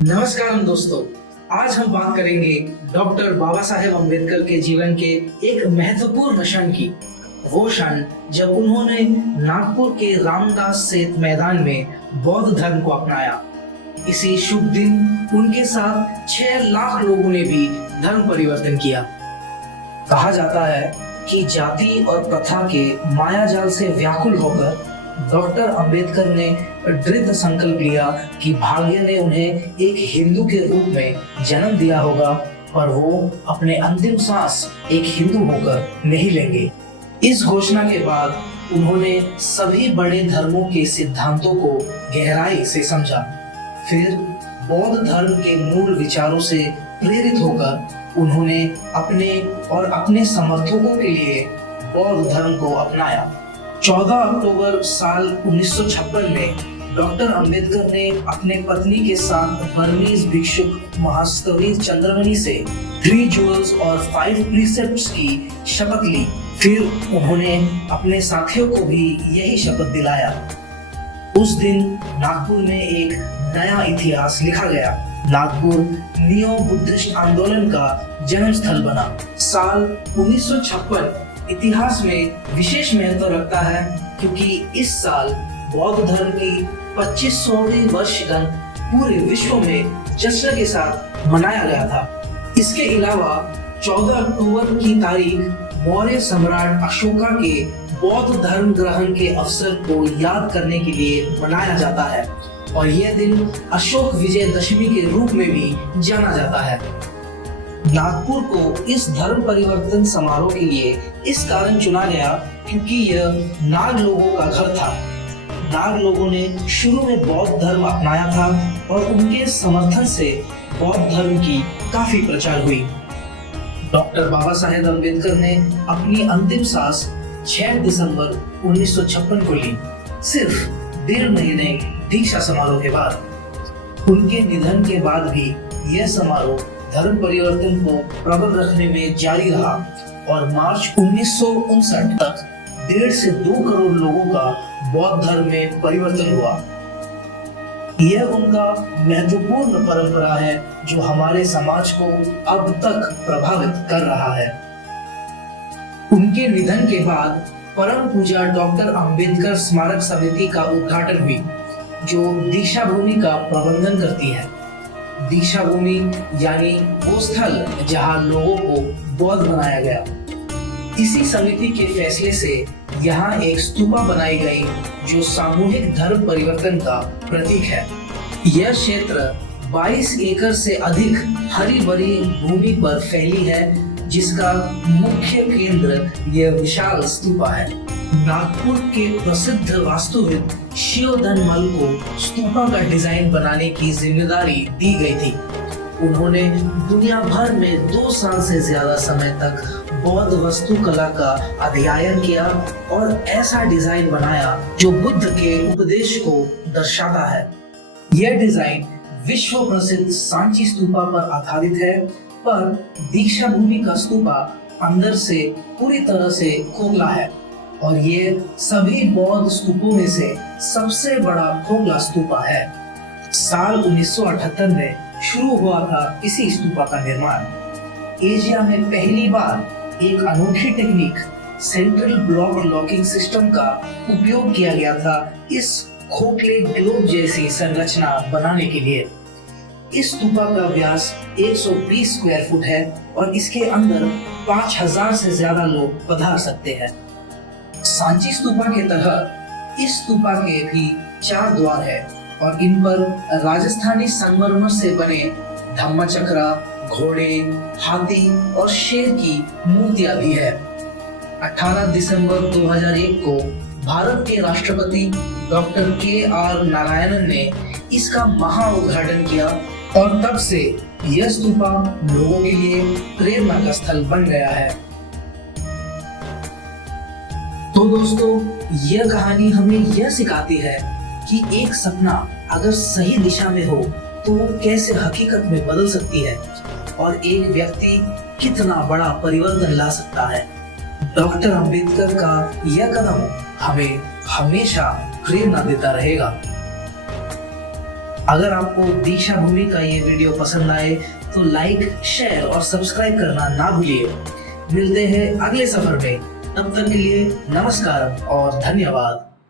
नमस्कार दोस्तों। आज हम बात करेंगे डॉक्टर बाबा साहेब अम्बेडकर के जीवन के एक महत्वपूर्ण क्षण की। वो क्षण जब उन्होंने नागपुर के रामदास सेतु मैदान में बौद्ध धर्म को अपनाया। इसी शुभ दिन उनके साथ 6 लाख लोगों ने भी धर्म परिवर्तन किया। कहा जाता है कि जाति और प्रथा के मायाजाल से व्याकुल होकर डॉक्टर अंबेडकर ने दृढ़ संकल्प लिया कि भाग्य ने उन्हें एक हिंदू के रूप में जन्म दिया होगा और वो अपने अंतिम सांस एक हिंदू होकर नहीं लेंगे। इस घोषणा के बाद उन्होंने सभी बड़े धर्मों के सिद्धांतों को गहराई से समझा। फिर बौद्ध धर्म के मूल विचारों से प्रेरित होकर उन्होंने अपने और अपने समर्थकों के लिए बौद्ध धर्म को अपनाया। 14 अक्टूबर साल 1956 में डॉक्टर अंबेडकर ने अपने पत्नी के साथ बर्मीज भिक्षुक महास्तवीर चंद्रमणि से 3 जूल्स और 5 प्रीसेप्ट्स की शपथ ली। फिर उन्होंने अपने साथियों को भी यही शपथ दिलाया। उस दिन नागपुर में एक नया इतिहास लिखा गया। नागपुर नियो बुद्धिस्ट आंदोलन का जन्म स्थल बना। साल 1956 इतिहास में विशेष महत्व रखता है क्योंकि इस साल बौद्ध धर्म की 2500वीं वर्षगांठ पूरे विश्व में जश्न के साथ मनाया गया था। इसके अलावा 14 अक्टूबर की तारीख मौर्य सम्राट अशोका के बौद्ध धर्म ग्रहण के अवसर को याद करने के लिए मनाया जाता है और यह दिन अशोक विजयदशमी के रूप में भी जाना जाता है। नागपुर को इस धर्म परिवर्तन समारोह के लिए इस कारण चुना गया क्योंकि यह नाग लोगों का घर था। नाग लोगों ने शुरू में बौद्ध धर्म अपनाया था और उनके समर्थन से बौद्ध धर्म की काफी प्रचार हुई। डॉक्टर बाबा साहेब अम्बेडकर ने अपनी अंतिम सांस 6 दिसंबर 1956 को ली, सिर्फ 1.5 महीने दीक्षा समारोह के बाद। उनके निधन के बाद भी यह समारोह धर्म परिवर्तन को प्रबल रखने में जारी रहा और मार्च 1959 तक 1.5 से 2 करोड़ लोगों का बौद्ध धर्म में परिवर्तन हुआ। यह उनका महत्वपूर्ण परंपरा है जो हमारे समाज को अब तक प्रभावित कर रहा है। उनके निधन के बाद परम पूजा डॉक्टर अंबेडकर स्मारक समिति का उद्घाटन हुई जो दीक्षा भूमि का प्रबंधन करती है। दीक्षा भूमि यानी वो स्थल जहां लोगों को बौद्ध बनाया गया। इसी समिति के फैसले से यहाँ एक स्तूपा बनाई गई जो सामूहिक धर्म परिवर्तन का प्रतीक है। यह क्षेत्र 22 एकड़ से अधिक हरी भरी भूमि पर फैली है जिसका मुख्य केंद्र यह विशाल स्तूपा है। नागपुर के प्रसिद्ध वास्तुविद शिवधन मल को स्तूपा का डिजाइन बनाने की जिम्मेदारी दी गई थी। उन्होंने दुनिया भर में 2 साल से ज्यादा समय तक बौद्ध वास्तुकला का अध्ययन किया और ऐसा डिजाइन बनाया जो बुद्ध के उपदेश को दर्शाता है। यह डिजाइन विश्व प्रसिद्ध सांची स्तूपा पर आधारित है, पर दीक्षा भूमि का स्तूपा अंदर से पूरी तरह से खोखला है और ये सभी बौद्ध स्तूपों में से सबसे बड़ा खोखला स्तूपा है। साल 1978 में शुरू हुआ था इसी स्तूपा का निर्माण। एशिया में पहली बार एक अनोखी technique central block locking system का उपयोग किया गया था इस खोखले ग्लोब जैसी संरचना बनाने के लिए। इस स्तूपा का व्यास 120 स्क्वायर फुट है और इसके अंदर 5000 से ज्यादा लोग पधार सकते हैं। सांची स्तूपा के तरह इस स्तूपा के भी 4 द्वार है और इन पर राजस्थानी संगमरमर से बने धम्मचक्र, घोड़े, हाथी और शेर की मूर्तियां भी है। 18 दिसंबर 2001 को भारत के राष्ट्रपति डॉक्टर के.आर. नारायणन ने इसका महा उद्घाटन किया और तब से यह स्तूपा लोगों के लिए प्रेरणा का स्थल बन गया है। तो दोस्तों, यह कहानी हमें यह सिखाती है कि एक सपना अगर सही दिशा में हो तो कैसे हकीकत में बदल सकती है और एक व्यक्ति कितना बड़ा परिवर्तन ला सकता है। डॉक्टर अंबेडकर का यह कदम हमें हमेशा प्रेरणा देता रहेगा। अगर आपको दीक्षा भूमि का ये वीडियो पसंद आए तो लाइक, शेयर और सब्सक्राइब करना ना भूलिए। मिलते हैं अगले सफर में, तब तक के लिए नमस्कार और धन्यवाद।